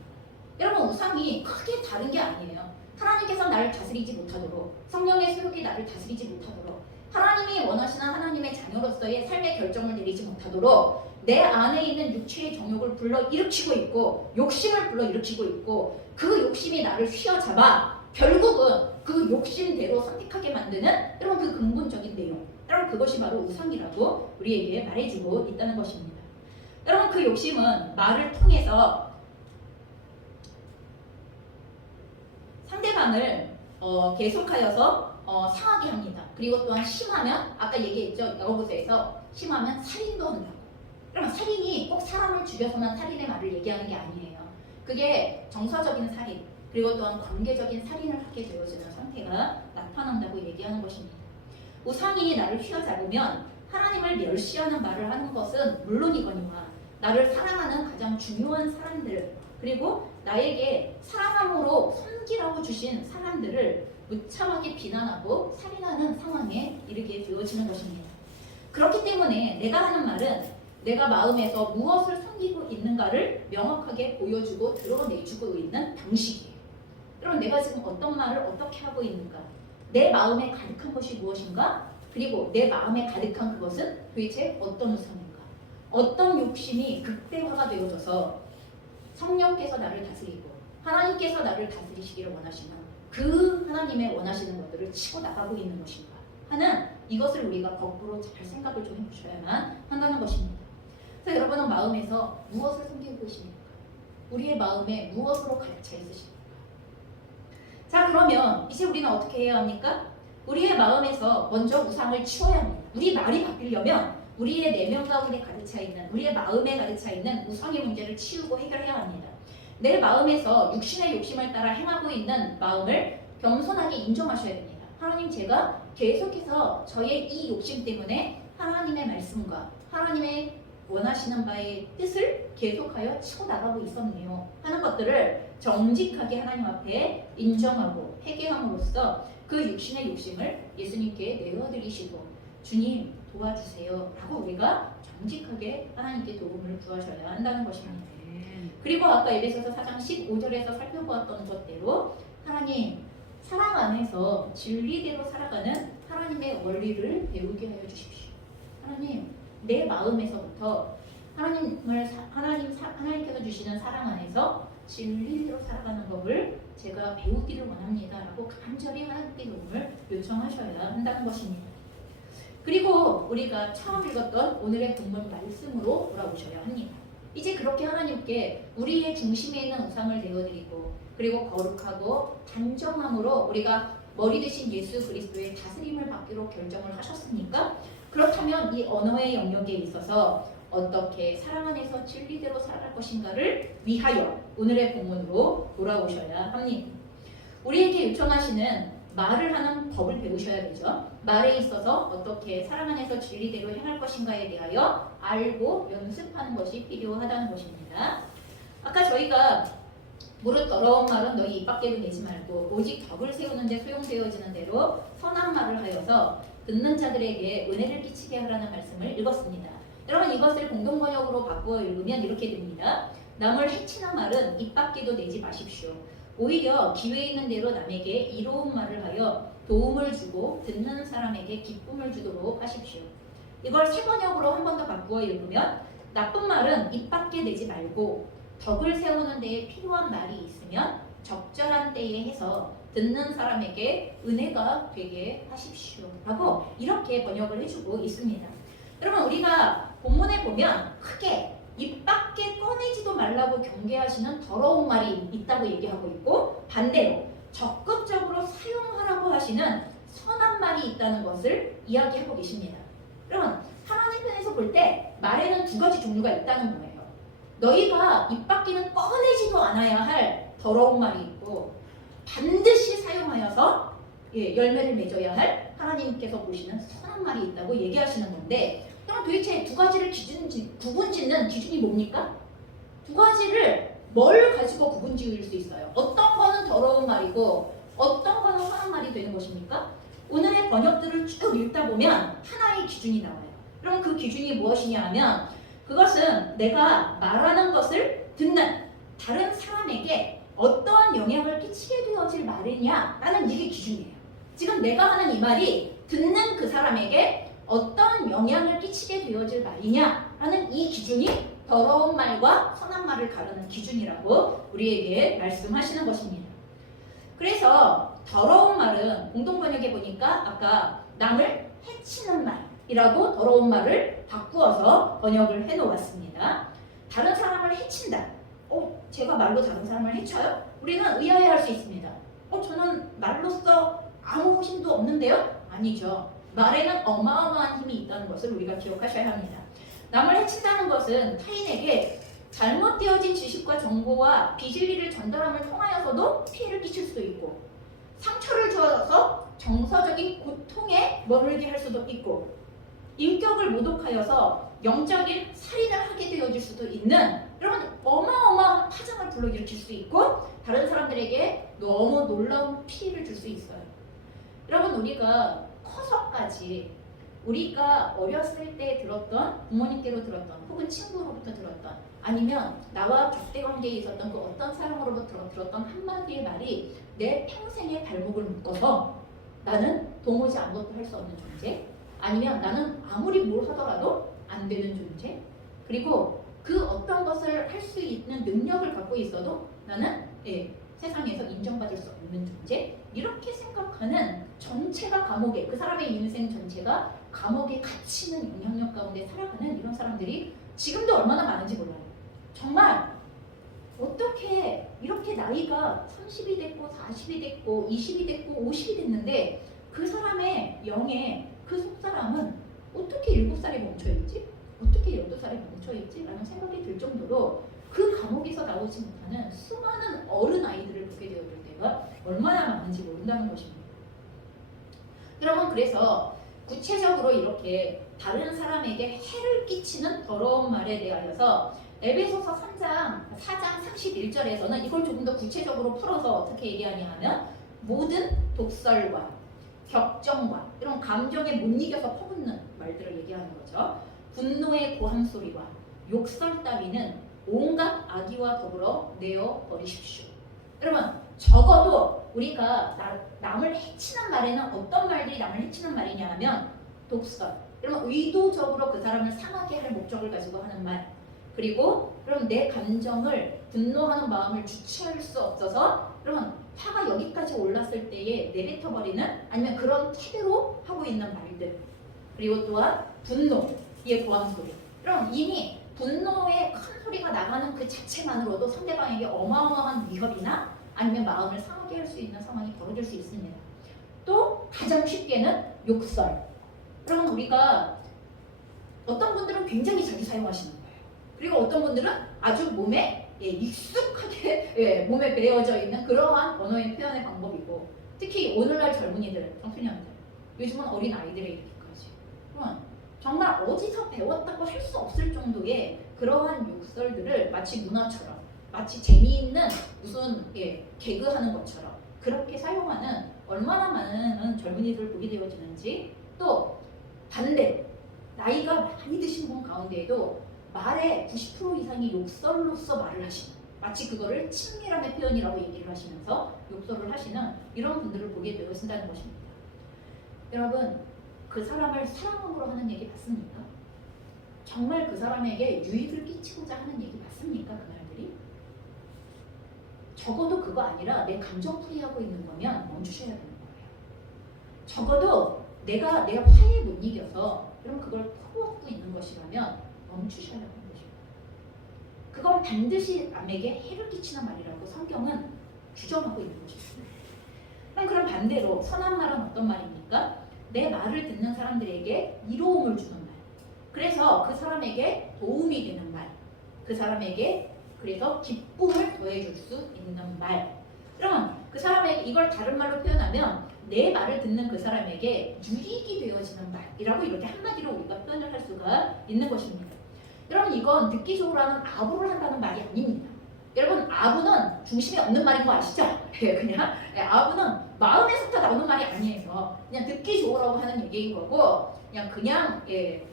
여러분 우상이 크게 다른 게 아니에요. 하나님께서 나를 다스리지 못하도록 성령의 소욕이 나를 다스리지 못하도록 하나님이 원하시는 하나님의 자녀로서의 삶의 결정을 내리지 못하도록 내 안에 있는 육체의 정욕을 불러일으키고 있고 욕심을 불러일으키고 있고 그 욕심이 나를 휘어잡아 결국은 그 욕심대로 선택하게 만드는 여러분 그 근본적인 내용 여러분 그것이 바로 우상이라고 우리에게 말해주고 있다는 것입니다. 여러분 그 욕심은 말을 통해서 상대방을 계속하여서 상하게 합니다. 그리고 또한 심하면 아까 얘기했죠. 야고보서에서 심하면 살인도 한다고. 그럼 살인이 꼭 사람을 죽여서만 살인의 말을 얘기하는 게 아니에요. 그게 정서적인 살인, 그리고 또한 관계적인 살인을 하게 되어지는 상태가 나타난다고 얘기하는 것입니다. 우상이 나를 휘어잡으면 하나님을 멸시하는 말을 하는 것은 물론이거니와 나를 사랑하는 가장 중요한 사람들, 그리고 나에게 사랑함으로 섬기라고 주신 사람들을 무참하게 비난하고 살인하는 상황에 이르게 되어지는 것입니다. 그렇기 때문에 내가 하는 말은 내가 마음에서 무엇을 섬기고 있는가를 명확하게 보여주고 드러내주고 있는 방식이에요. 그럼 내가 지금 어떤 말을 어떻게 하고 있는가? 내 마음에 가득한 것이 무엇인가? 그리고 내 마음에 가득한 그것은 도대체 어떤 우상인가? 어떤 욕심이 극대화가 되어져서 성령께서 나를 다스리고 하나님께서 나를 다스리시기를 원하시나 그 하나님의 원하시는 것들을 치고 나가고 있는 것인가 하는 이것을 우리가 거꾸로 잘 생각을 좀 해보셔야만 한다는 것입니다. 그래서 여러분은 마음에서 무엇을 섬기고 계십니까? 우리의 마음에 무엇으로 가득 차 있으십니까? 자, 그러면 이제 우리는 어떻게 해야 합니까? 우리의 마음에서 먼저 우상을 치워야 합니다. 우리 말이 바뀌려면 우리의 내면 가운데 가득 차 있는, 우리의 마음에 가득 차 있는 우상의 문제를 치우고 해결해야 합니다. 내 마음에서 육신의 욕심을 따라 행하고 있는 마음을 겸손하게 인정하셔야 됩니다. 하나님, 제가 계속해서 저의 이 욕심 때문에 하나님의 말씀과 하나님의 원하시는 바의 뜻을 계속하여 치고 나가고 있었네요 하는 것들을 정직하게 하나님 앞에 인정하고 회개함으로써 그 육신의 욕심을 예수님께 내어드리시고 주님 도와주세요 라고 우리가 정직하게 하나님께 도움을 구하셔야 한다는 것입니다. 그리고 아까 에베소서 4장 15절에서 살펴보았던 것대로 하나님 사랑 안에서 진리대로 살아가는 하나님의 원리를 배우게 하여 주십시오. 하나님 내 마음에서부터 하나님께서 주시는 사랑 안에서 진리대로 살아가는 법을 제가 배우기를 원합니다 라고 간절히 하나님께 도움을 요청하셔야 한다는 것입니다. 그리고 우리가 처음 읽었던 오늘의 본문 말씀으로 돌아오셔야 합니다. 이제 그렇게 하나님께 우리의 중심에 있는 우상을 내어드리고 그리고 거룩하고 단정함으로 우리가 머리 대신 예수 그리스도의 다스림을 받기로 결정을 하셨으니까 그렇다면 이 언어의 영역에 있어서 어떻게 사랑 안에서 진리대로 살아갈 것인가를 위하여 오늘의 본문으로 돌아오셔야 합니다. 우리에게 요청하시는 말을 하는 법을 배우셔야 되죠. 말에 있어서 어떻게 사랑 안에서 진리대로 행할 것인가에 대하여 알고 연습하는 것이 필요하다는 것입니다. 아까 저희가 무릇 더러운 말은 너희 입 밖에도 내지 말고 오직 덕을 세우는 데 소용되어지는 대로 선한 말을 하여서 듣는 자들에게 은혜를 끼치게 하라는 말씀을 읽었습니다. 여러분 이것을 공동번역으로 바꾸어 읽으면 이렇게 됩니다. 남을 해치는 말은 입 밖에도 내지 마십시오. 오히려 기회 있는 대로 남에게 이로운 말을 하여 도움을 주고 듣는 사람에게 기쁨을 주도록 하십시오. 이걸 새 번역으로 한 번 더 바꾸어 읽으면 나쁜 말은 입 밖에 내지 말고 덕을 세우는 데에 필요한 말이 있으면 적절한 때에 해서 듣는 사람에게 은혜가 되게 하십시오 라고 이렇게 번역을 해주고 있습니다. 여러분 우리가 본문에 보면 크게 입 밖에 꺼내지도 말라고 경계하시는 더러운 말이 있다고 얘기하고 있고 반대로 적극적으로 사용하라고 하시는 선한 말이 있다는 것을 이야기하고 계십니다. 여러분 하나님 편에서 볼 때 말에는 두 가지 종류가 있다는 거예요. 너희가 입 밖에는 꺼내지도 않아야 할 더러운 말이 있고 반드시 사용하여서 열매를 맺어야 할 하나님께서 보시는 선한 말이 있다고 얘기하시는 건데 그럼 도대체 두 가지를 구분 짓는 기준이 뭡니까? 두 가지를 뭘 가지고 구분 지을 수 있어요? 어떤 거는 더러운 말이고 어떤 거는 선한 말이 되는 것입니까? 오늘의 번역들을 쭉 읽다 보면 하나의 기준이 나와요. 그럼 그 기준이 무엇이냐 하면 그것은 내가 말하는 것을 듣는 다른 사람에게 어떠한 영향을 끼치게 되어질 말이냐라는 이게 기준이에요. 지금 내가 하는 이 말이 듣는 그 사람에게 어떤 영향을 끼치게 되어질 말이냐라는 이 기준이 더러운 말과 선한 말을 가르는 기준이라고 우리에게 말씀하시는 것입니다. 그래서 더러운 말은 공동번역에 보니까 아까 남을 해치는 말이라고 더러운 말을 바꾸어서 번역을 해놓았습니다. 다른 사람을 해친다. 제가 말로 다른 사람을 해쳐요? 우리는 의아해할 수 있습니다. 저는 말로써 아무 힘도 없는데요? 아니죠. 말에는 어마어마한 힘이 있다는 것을 우리가 기억하셔야 합니다. 남을 해친다는 것은 타인에게 잘못되어진 지식과 정보와 비진리를 전달함을 통하여서도 피해를 끼칠 수도 있고, 상처를 주어서 정서적인 고통에 머물게 할 수도 있고, 인격을 모독하여서 영적인 살인을 하게 되어질 수도 있는, 여러분, 어마어마한 파장을 불러일으킬 수 있고 다른 사람들에게 너무 놀라운 피해를 줄 수 있어요. 여러분, 우리가 커서까지 우리가 어렸을 때 들었던, 부모님께로 들었던, 혹은 친구로부터 들었던, 아니면 나와 격대관계에 있었던 그 어떤 사람으로부터 들었던 한마디의 말이 내 평생의 발목을 묶어서 나는 도무지 아무것도 할 수 없는 존재, 아니면 나는 아무리 뭘 하더라도 안 되는 존재, 그리고 그 어떤 것을 할 수 있는 능력을 갖고 있어도 나는 세상에서 인정받을 수 없는 존재, 이렇게 생각하는 전체가 감옥에, 그 사람의 인생 전체가 감옥에 갇히는 영향력 가운데 살아가는 이런 사람들이 지금도 얼마나 많은지 몰라요. 정말 어떻게 이렇게 나이가 30이 됐고 40이 됐고 20이 됐고 50이 됐는데 그 사람의 영에 그 속사람은 어떻게 7살에 멈춰있지? 어떻게 12살에 멈춰있지? 라는 생각이 들 정도로 그 감옥에서 나오지 못하는 수많은 어른 아이들을 보게 되어질 때가 얼마나 많은지 모른다는 것입니다. 여러분, 그래서 구체적으로 이렇게 다른 사람에게 해를 끼치는 더러운 말에 대하여서 에베소서 4장 31절에서는 이걸 조금 더 구체적으로 풀어서 어떻게 얘기하냐 하면, 모든 독설과 격정과 이런 감정에 못 이겨서 퍼붓는 말들을 얘기하는 거죠. 분노의 고함소리와 욕설 따위는 온갖 악의와 더불어 내어 버리십시오. 여러분, 적어도 우리가 남을 해치는 말에는 어떤 말들이 남을 해치는 말이냐 하면 독설, 여러분, 의도적으로 그 사람을 상하게 할 목적을 가지고 하는 말, 그리고 그럼 내 감정을, 분노하는 마음을 주체할 수 없어서 여러분 화가 여기까지 올랐을 때에 내뱉어버리는, 아니면 그런 태도로 하고 있는 말들, 그리고 또한 분노의 고함소리. 그럼 이미 분노의 큰 소리가 나가는 그 자체만으로도 상대방에게 어마어마한 위협이나 아니면 마음을 상하게 할 수 있는 상황이 벌어질 수 있습니다. 또 가장 쉽게는 욕설. 그러면 우리가 어떤 분들은 굉장히 자주 사용하시는 거예요. 그리고 어떤 분들은 아주 몸에 익숙하게 몸에 배어져 있는 그러한 언어의 표현의 방법이고, 특히 오늘날 젊은이들, 청소년들, 요즘은 어린 아이들에 이르기까지 정말 어디서 배웠다고 할 수 없을 정도의 그러한 욕설들을 마치 문화처럼, 마치 재미있는 무슨 개그하는 것처럼 그렇게 사용하는 얼마나 많은 젊은이들을 보게 되어지는지. 또 반대, 나이가 많이 드신 분 가운데에도 말의 90% 이상이 욕설로서 말을 하시는, 마치 그거를 친밀함의 표현이라고 얘기를 하시면서 욕설을 하시는 이런 분들을 보게 되어진다는 것입니다. 여러분, 그 사람을 사랑함으로 하는 얘기 맞습니까? 정말 그 사람에게 유익을 끼치고자 하는 얘기 맞습니까? 그 말들이? 적어도 그거 아니라 내 감정풀이하고 있는 거면 멈추셔야 되는 거예요. 적어도 내가 화에 못 이겨서 그럼 그걸 퍼붓고 있는 것이라면 멈추셔야 하는 것입니다. 그건 반드시 남에게 해를 끼치는 말이라고 성경은 규정하고 있는 것입니다. 그럼 반대로 선한 말은 어떤 말입니까? 내 말을 듣는 사람들에게 이로움을 주는 말, 그래서 그 사람에게 도움이 되는 말, 그 사람에게 그래서 기쁨을 더해줄 수 있는 말. 그러면 그 사람에게, 이걸 다른 말로 표현하면 내 말을 듣는 그 사람에게 유익이 되어지는 말이라고 이렇게 한마디로 우리가 표현을 할 수가 있는 것입니다. 여러분, 이건 듣기 좋으로 하는 아부를 한다는 말이 아닙니다. 여러분, 아부는 중심이 없는 말인 거 아시죠? 그냥 아부는 마음에서부터 나오는 말이 아니에요. 그냥 듣기 좋으라고 하는 얘기인 거고, 그냥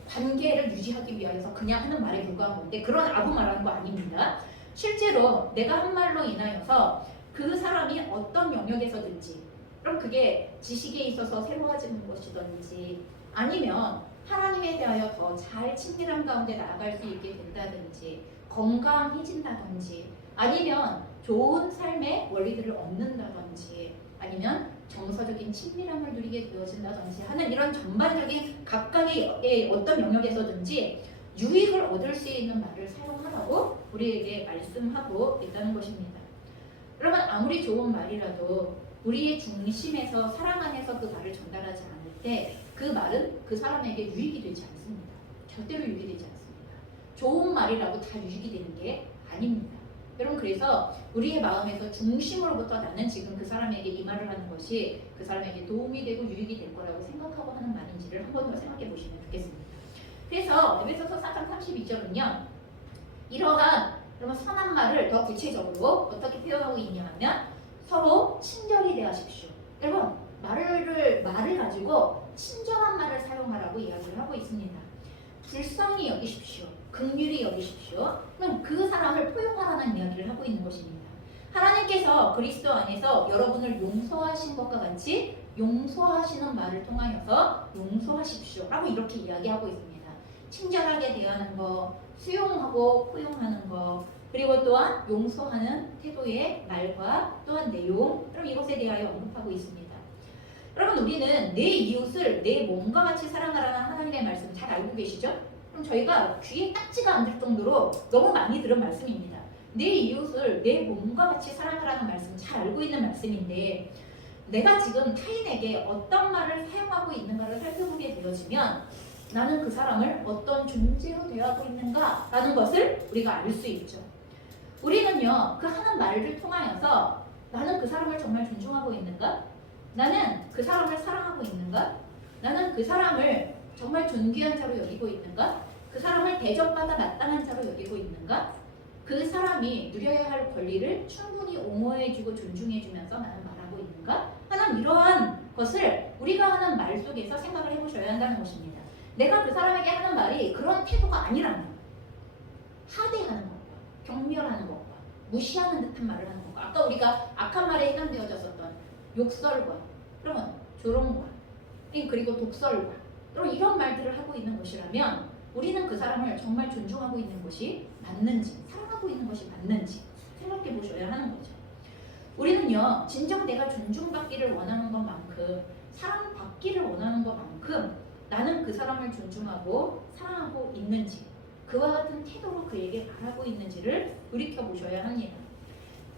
관계를 유지하기 위해서 그냥 하는 말에 불과한 건데, 그런 아부 말하는 거 아닙니다. 실제로 내가 한 말로 인하여서 그 사람이 어떤 영역에서든지, 그럼 그게 지식에 있어서 새로워지는 것이든지, 아니면 하나님에 대하여 더 잘 친밀한 가운데 나아갈 수 있게 된다든지, 건강해진다든지, 아니면 좋은 삶의 원리들을 얻는다든지, 아니면 정서적인 친밀함을 누리게 되어진다든지 하는 이런 전반적인 각각의 어떤 영역에서든지 유익을 얻을 수 있는 말을 사용하라고 우리에게 말씀하고 있다는 것입니다. 여러분, 아무리 좋은 말이라도 우리의 중심에서, 사랑 안에서 그 말을 전달하지 않을 때 그 말은 그 사람에게 유익이 되지 않습니다. 절대로 유익이 되지 않습니다. 좋은 말이라고 다 유익이 되는 게 아닙니다. 여러분 그래서 우리의 마음에서 중심으로부터 나는 지금 그 사람에게 이 말을 하는 것이 그 사람에게 도움이 되고 유익이 될 거라고 생각하고 하는 말인지를 한 번 더 생각해 보시면 좋겠습니다. 그래서 에베소서 4장 32절은요. 이러한 여러분 선한 말을 더 구체적으로 어떻게 표현하고 있냐 하면 서로 친절히 대하십시오. 여러분 말을 가지고 친절한 말을 사용하라고 이야기를 하고 있습니다. 불쌍히 여기십시오. 긍휼히 여기십시오. 그럼 그 사람을 포용하라는 이야기를 하고 있는 것입니다. 하나님께서 그리스도 안에서 여러분을 용서하신 것과 같이 용서하시는 말을 통하여서 용서하십시오 라고 이렇게 이야기하고 있습니다. 친절하게 대하는 것, 수용하고 포용하는 것, 그리고 또한 용서하는 태도의 말과 또한 내용, 그럼 이것에 대하여 언급하고 있습니다. 여러분 우리는 내 이웃을 내 몸과 같이 사랑하라는 하나님의 말씀 잘 알고 계시죠? 그럼 저희가 귀에 딱지가 안 들 정도로 너무 많이 들은 말씀입니다. 내 이웃을 내 몸과 같이 사랑하라는 말씀 잘 알고 있는 말씀인데 내가 지금 타인에게 어떤 말을 사용하고 있는가를 살펴보게 되어지면 나는 그 사람을 어떤 존재로 대하고 있는가라는 것을 우리가 알 수 있죠. 우리는요 그 하는 말을 통하여서 나는 그 사람을 정말 존중하고 있는가? 나는 그 사람을 사랑하고 있는가? 나는 그 사람을 정말 존귀한 자로 여기고 있는가? 그 사람을 대접받아 마땅한 자로 여기고 있는가? 그 사람이 누려야 할 권리를 충분히 옹호해주고 존중해주면서 나는 말하고 있는가? 하는 이러한 것을 우리가 하는 말 속에서 생각을 해보셔야 한다는 것입니다. 내가 그 사람에게 하는 말이 그런 태도가 아니라면 하대하는 것과 경멸하는 것과 무시하는 듯한 말을 하는 것과 아까 우리가 악한 말에 해당되어졌었던 욕설과 그러면 조롱과 그리고 독설과 그럼 이런 말들을 하고 있는 것이라면 우리는 그 사람을 정말 존중하고 있는 것이 맞는지 사랑하고 있는 것이 맞는지 생각해 보셔야 하는 거죠. 우리는요 진정 내가 존중받기를 원하는 것만큼 사랑받기를 원하는 것만큼 나는 그 사람을 존중하고 사랑하고 있는지 그와 같은 태도로 그에게 말하고 있는지를 돌이켜보셔야 합니다.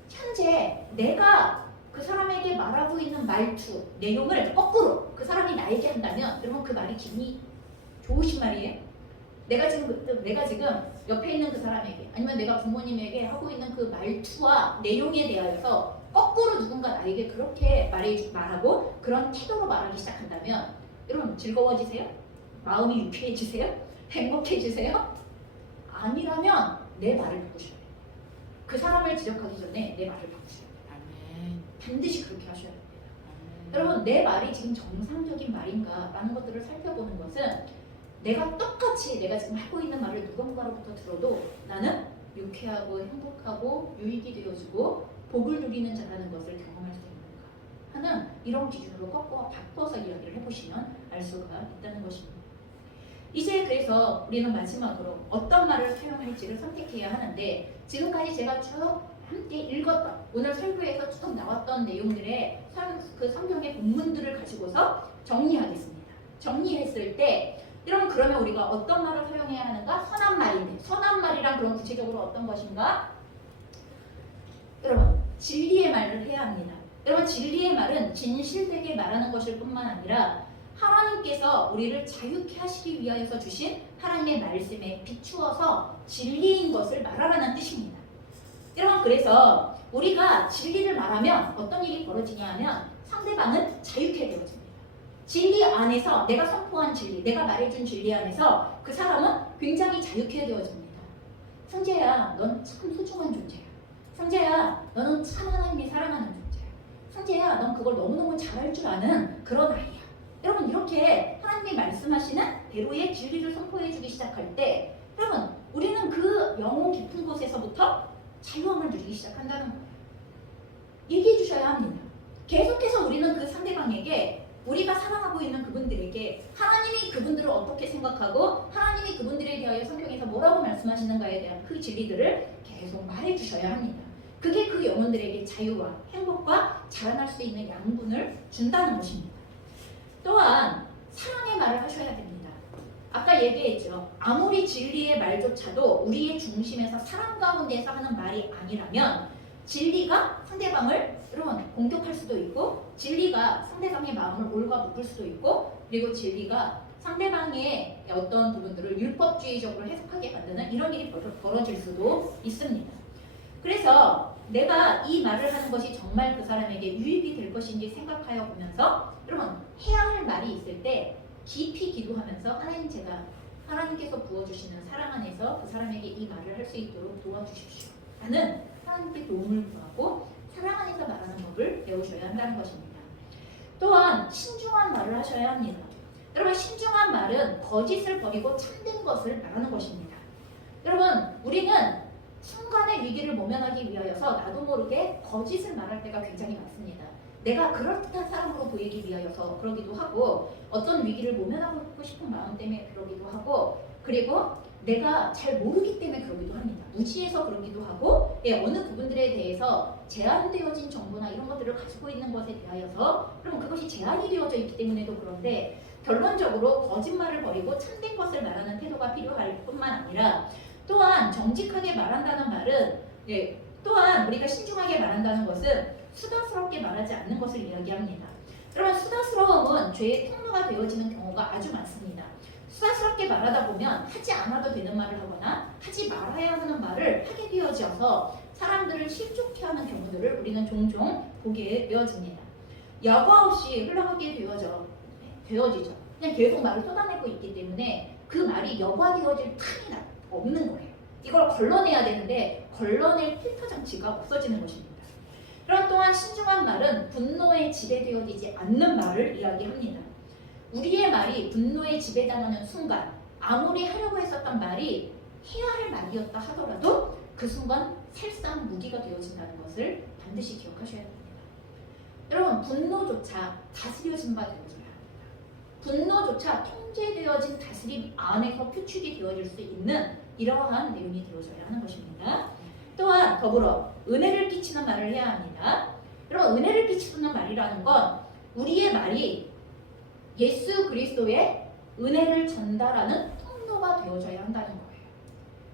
현재 내가 그 사람에게 말하고 있는 말투, 내용을 거꾸로 그 사람이 나에게 한다면 여러분 그 말이 기분이 좋으신 말이에요? 내가 지금 옆에 있는 그 사람에게 아니면 내가 부모님에게 하고 있는 그 말투와 내용에 대하여서 거꾸로 누군가 나에게 그렇게 말하고 그런 태도로 말하기 시작한다면 여러분 즐거워지세요? 마음이 유쾌해지세요? 행복해지세요? 아니라면 내 말을 바꾸셔야 돼요. 그 사람을 지적하기 전에 내 말을 바꾸셔야 돼요. 반드시 그렇게 하셔야 됩니다. 여러분 내 말이 지금 정상적인 말인가 라는 것들을 살펴보는 것은 내가 똑같이 내가 지금 하고 있는 말을 누군가로부터 들어도 나는 유쾌하고 행복하고 유익이 되어지고 복을 누리는 자라는 것을 경험할 수 있는가 하는 이런 기준으로 바꿔서 이야기를 해보시면 알 수가 있다는 것입니다. 이제 그래서 우리는 마지막으로 어떤 말을 사용할지를 선택해야 하는데 지금까지 제가 쭉 함께 읽었던 오늘 설교에서 쭉 나왔던 내용들의 그 성경의 본문들을 가지고서 정리하겠습니다. 정리했을 때 여러분 그러면 우리가 어떤 말을 사용해야 하는가? 선한 말인데 선한 말이란 그럼 구체적으로 어떤 것인가? 여러분 진리의 말을 해야 합니다. 여러분 진리의 말은 진실되게 말하는 것일 뿐만 아니라 하나님께서 우리를 자유케 하시기 위하여서 주신 하나님의 말씀에 비추어서 진리인 것을 말하라는 뜻입니다. 여러분 그래서 우리가 진리를 말하면 어떤 일이 벌어지냐 하면 상대방은 자유케 되어집니다. 진리 안에서 내가 선포한 진리, 내가 말해준 진리 안에서 그 사람은 굉장히 자유케 되어집니다. 성재야, 넌 참 소중한 존재야. 성재야, 너는 참 하나님이 사랑하는 존재야. 성재야, 넌 그걸 너무너무 잘할 줄 아는 그런 아이야. 여러분 이렇게 하나님이 말씀하시는 대로의 진리를 선포해주기 시작할 때 여러분 우리는 그 영혼 깊은 곳에서부터 자유함을 누리기 시작한다는 거예요. 얘기해 주셔야 합니다. 계속해서 우리는 그 상대방에게 우리가 사랑하고 있는 그분들에게 하나님이 그분들을 어떻게 생각하고 하나님이 그분들에 대하여 성경에서 뭐라고 말씀하시는가에 대한 그 진리들을 계속 말해 주셔야 합니다. 그게 그 영혼들에게 자유와 행복과 자라날 수 있는 양분을 준다는 것입니다. 또한 사랑의 말을 하셔야 됩니다. 아까 얘기했죠. 아무리 진리의 말조차도 우리의 중심에서 사랑 가운데서 하는 말이 아니라면 진리가 상대방을 여러분 공격할 수도 있고 진리가 상대방의 마음을 올가 묶을 수도 있고 그리고 진리가 상대방의 어떤 부분들을 율법주의적으로 해석하게 만드는 이런 일이 벌어질 수도 있습니다. 그래서 내가 이 말을 하는 것이 정말 그 사람에게 유익이 될 것인지 생각하여 보면서 여러분 해야 할 말이 있을 때 깊이 기도하면서 하나님께서 부어주시는 사랑 안에서 그 사람에게 이 말을 할 수 있도록 도와주십시오. 라는 하나님께 도움을 구하고 사랑 안에서 말하는 법을 배우셔야 한다는 것입니다. 또한 신중한 말을 하셔야 합니다. 여러분 신중한 말은 거짓을 버리고 참된 것을 말하는 것입니다. 여러분 우리는 순간의 위기를 모면하기 위하여서 나도 모르게 거짓을 말할 때가 굉장히 많습니다. 내가 그럴듯한 사람으로 보이기 위하여서 그러기도 하고 어떤 위기를 모면하고 싶은 마음 때문에 그러기도 하고 그리고 내가 잘 모르기 때문에 그러기도 합니다. 무지해서 그러기도 하고 어느 부분들에 대해서 제한되어진 정보나 이런 것들을 가지고 있는 것에 대하여서 그럼 그것이 제한이 되어져 있기 때문에도 그런데 결론적으로 거짓말을 버리고 참된 것을 말하는 태도가 필요할 뿐만 아니라 또한 정직하게 말한다는 말은 또한 우리가 신중하게 말한다는 것은 수다스럽게 말하지 않는 것을 이야기합니다. 여러분 수다스러움은 죄의 통로가 되어지는 경우가 아주 많습니다. 수다스럽게 말하다 보면 하지 않아도 되는 말을 하거나 하지 말아야 하는 말을 하게 되어져서 사람들을 실족해 하는 경우들을 우리는 종종 보게 되어집니다. 여과 없이 흘러가게 되어지죠. 그냥 계속 말을 쏟아내고 있기 때문에 그 말이 여과되어질 틈이 없는 거예요. 이걸 걸러내야 되는데 걸러낼 필터 장치가 없어지는 것입니다. 그런 또한 신중한 말은 분노에 지배되어지지 않는 말을 이야기합니다. 우리의 말이 분노에 지배당하는 순간 아무리 하려고 했었던 말이 해야 할 말이었다 하더라도 그 순간 살상 무기가 되어진다는 것을 반드시 기억하셔야 됩니다. 여러분 분노조차 다스려진 바 되어져야 합니다. 분노조차 통제되어진 다스림 안에서 표출이 되어질 수 있는 이러한 내용이 되어져야 하는 것입니다. 또한 더불어 은혜를 끼치는 말을 해야 합니다. 여러분 은혜를 끼치는 말이라는 건 우리의 말이 예수 그리스도의 은혜를 전달하는 통로가 되어져야 한다는 거예요.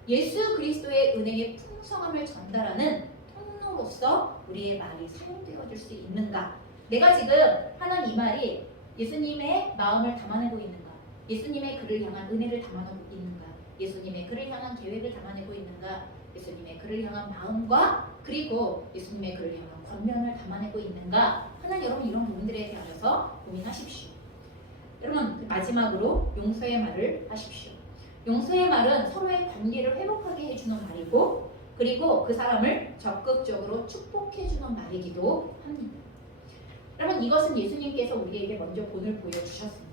예수 그리스도의 은혜의 풍성함을 전달하는 통로로서 우리의 말이 사용되어질 수 있는가? 내가 지금 하는 이 말이 예수님의 마음을 담아내고 있는가? 예수님의 그를 향한 은혜를 담아내고 있는가? 예수님의 그를 향한 계획을 담아내고 있는가? 예수님의 그를 향한 마음과 그리고 예수님의 그를 향한 권면을 담아내고 있는가 하는 여러분 이런 부분들에 대하여서 고민하십시오. 여러분 마지막으로 용서의 말을 하십시오. 용서의 말은 서로의 관계를 회복하게 해주는 말이고 그리고 그 사람을 적극적으로 축복해주는 말이기도 합니다. 여러분 이것은 예수님께서 우리에게 먼저 본을 보여주셨습니다.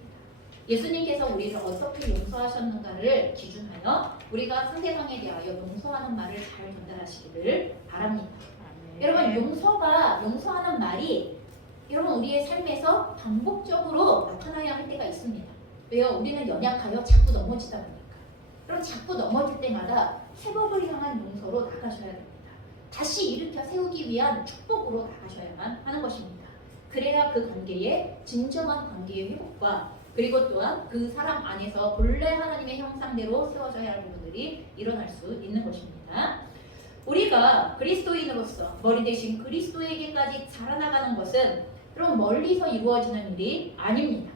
예수님께서 우리를 어떻게 용서하셨는가를 기준하여 우리가 상대방에 대하여 용서하는 말을 잘 전달하시기를 바랍니다. 여러분 용서하는 말이 여러분 우리의 삶에서 반복적으로 나타나야 할 때가 있습니다. 왜요? 우리는 연약하여 자꾸 넘어지다 보니까. 그럼 자꾸 넘어질 때마다 회복을 향한 용서로 나가셔야 됩니다. 다시 일으켜 세우기 위한 축복으로 나가셔야만 하는 것입니다. 그래야 그 관계의 진정한 관계의 회복과 그리고 또한 그 사람 안에서 본래 하나님의 형상대로 세워져야 할 부분들이 일어날 수 있는 것입니다. 우리가 그리스도인으로서 머리 대신 그리스도에게까지 자라나가는 것은 여러분 멀리서 이루어지는 일이 아닙니다.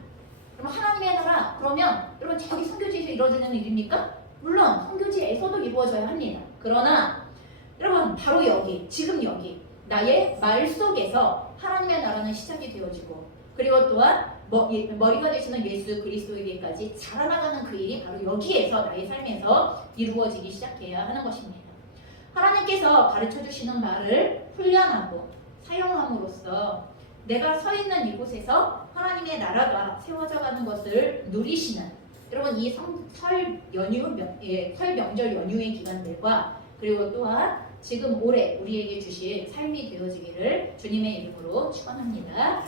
그럼 하나님의 나라 그러면 여러분 저기 선교지에서 이루어지는 일입니까? 물론 선교지에서도 이루어져야 합니다. 그러나 여러분 바로 여기 지금 여기 나의 말 속에서 하나님의 나라는 시작이 되어지고 그리고 또한 머리가 되시는 예수 그리스도에게까지 자라나가는 그 일이 바로 여기에서 나의 삶에서 이루어지기 시작해야 하는 것입니다. 하나님께서 가르쳐 주시는 말을 훈련하고 사용함으로써 내가 서 있는 이곳에서 하나님의 나라가 세워져 가는 것을 누리시는 여러분 이 설 명절 연휴의 기간들과 그리고 또한 지금 올해 우리에게 주신 삶이 되어지기를 주님의 이름으로 축원합니다.